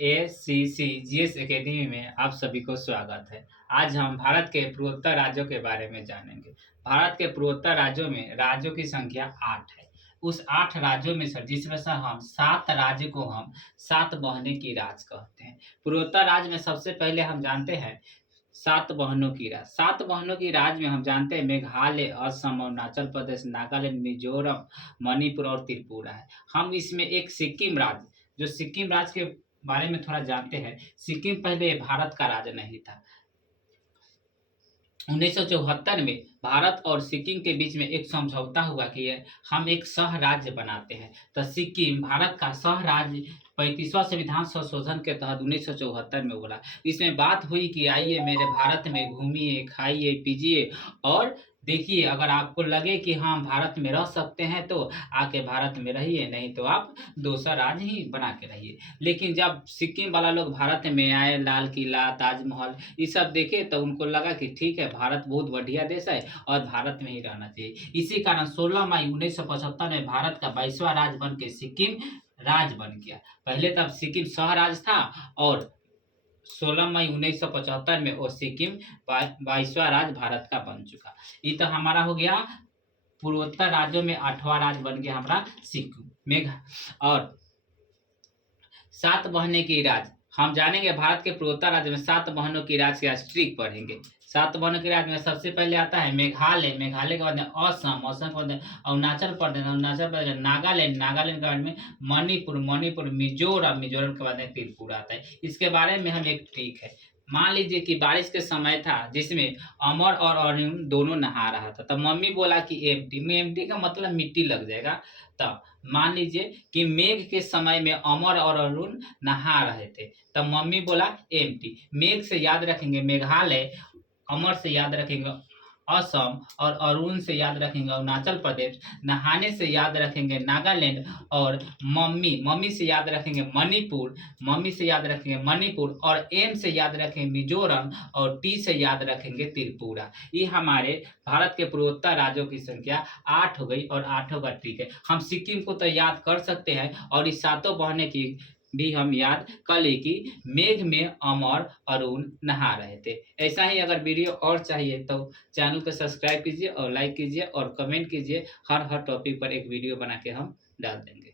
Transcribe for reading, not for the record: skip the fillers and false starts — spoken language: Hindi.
जीएस एकेडमी में आप सभी को स्वागत है। आज हम भारत के पूर्वोत्तर राज्यों के बारे में जानेंगे। भारत के पूर्वोत्तर राज्यों में राज्यों की संख्या 8 है। उस 8 राज्यों में से जिसमें से हम 7 राज्य को हम 7 बहनों की राज कहते हैं। पूर्वोत्तर राज्य में सबसे पहले हम जानते हैं 7 बहनों की राज। 7 बहनों की राज में हम जानते हैं मेघालय, असम, अरुणाचल प्रदेश, नागालैंड, मिजोरम, मणिपुर और त्रिपुरा है। हम इसमें एक सिक्किम राज्य, जो सिक्किम राज्य के बारे में थोड़ा जानते हैं। सिक्किम पहले भारत का राज्य नहीं था। 1974 में भारत और सिक्किम के बीच में एक समझौता हुआ कि हम एक सह राज्य बनाते हैं। तो सिक्किम भारत का सह राज्य 35वां संविधान संशोधन के तहत 1974 में बोला। इसमें बात हुई कि आइए मेरे भारत में घूमिए, खाइए, पीजिए और देखिए, अगर आपको लगे कि हाँ भारत में रह सकते हैं तो आके भारत में रहिए, नहीं तो आप दूसरा राज्य ही बना के रहिए। लेकिन जब सिक्किम वाला लोग भारत में आए, लाल किला, ताजमहल ये सब देखे तो उनको लगा कि ठीक है, भारत बहुत बढ़िया देश है और भारत में ही रहना चाहिए। इसी कारण 16 मई 1975 में भारत का 22वां राज्य बन के सिक्किम राज्य बन गया। पहले तब सिक्किम शह राज्य था और 16 मई 1975 में वो सिक्किम 22वां राज्य भारत का बन चुका। ये तो हमारा हो गया पूर्वोत्तर राज्यों में 8वां राज्य बन गया हमारा सिक्किम। मेघ और 7 बहनें की राज हम जानेंगे। भारत के पूर्वोत्तर राज्य में 7 बहनों की राज की आज ट्रिक पढ़ेंगे। 7 बहनों की राज में सबसे पहले आता है मेघालय। मेघालय के बाद में असम के बाद में अरुणाचल प्रदेश, नागालैंड के बाद में मणिपुर। मिजोरम के बाद में त्रिपुरा आता है। इसके बारे में हम एक ट्रिक है। मान लीजिए कि बारिश के समय था जिसमें अमर और अरुण दोनों नहा रहा था, तब मम्मी बोला कि एम्प्टी का मतलब मिट्टी लग जाएगा। तब मान लीजिए कि मेघ के समय में अमर और अरुण नहा रहे थे, तब मम्मी बोला एम्प्टी। मेघ से याद रखेंगे मेघालय, अमर से याद रखेंगे असम और अरुण से याद रखेंगे अरुणाचल प्रदेश, नहाने से याद रखेंगे नागालैंड और मम्मी से याद रखेंगे मणिपुर और एम से याद रखेंगे मिजोरम और टी से याद रखेंगे त्रिपुरा। ये हमारे भारत के पूर्वोत्तर राज्यों की संख्या 8 हो गई और 8 का ट्रिक है। हम सिक्किम को तो याद कर सकते हैं और इस 7 बहनें की भी हम याद कर ले कि मेघ में अमर अरुण नहा रहे थे। ऐसा ही अगर वीडियो और चाहिए तो चैनल को सब्सक्राइब कीजिए और लाइक कीजिए और कमेंट कीजिए। हर टॉपिक पर एक वीडियो बना के हम डाल देंगे।